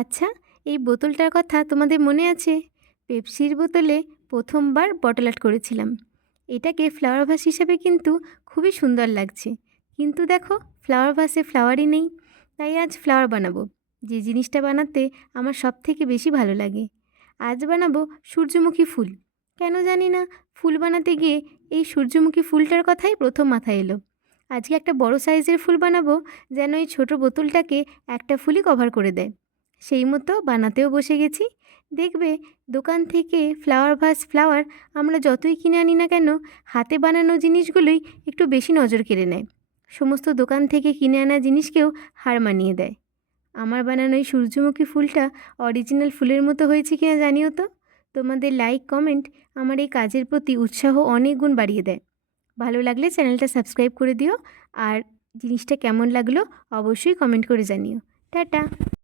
আচ্ছা, এই বোতলটার কথা তোমাদের মনে আছে? পেপসির বোতলে প্রথমবার বটল আর্ট করেছিলাম। এটাকে ফ্লাওয়ার ভাস হিসেবে কিন্তু খুবই সুন্দর লাগছে। কিন্তু দেখো, ফ্লাওয়ার ভাসে ফ্লাওয়ারই নেই। তাই আজ ফ্লাওয়ার বানাবো, যে জিনিসটা বানাতে আমার সবথেকে বেশি ভালো লাগে। আজ বানাবো সূর্যমুখী ফুল। কেন জানি না, ফুল বানাতে গিয়ে এই সূর্যমুখী ফুলটার কথাই প্রথম মাথায় এলো। আজকে একটা বড় সাইজের ফুল বানাবো, যেন এই ছোট বোতলটাকে একটা ফুলই কভার করে দেয়। সেই মতো বানাতেও বসে গেছি। দেখবে, দোকান থেকে ফ্লাওয়ার ভাস ফ্লাওয়ার আমরা যতই কিনে আনি না কেন, হাতে বানানো জিনিসগুলোই একটু বেশি নজর কেড়ে নেয়। সমস্ত দোকান থেকে কিনে আনা জিনিসকেও হার মানিয়ে দেয়। আমার বানানো এই সূর্যমুখী ফুলটা অরিজিনাল ফুলের মতো হয়েছে কিনা জানিও তো। তোমাদের লাইক কমেন্ট আমার এই কাজের প্রতি উৎসাহ অনেক গুণ বাড়িয়ে দেয়। ভালো লাগলে চ্যানেলটা সাবস্ক্রাইব করে দিও। আর জিনিসটা কেমন লাগলো অবশ্যই কমেন্ট করে জানিও। টাটা।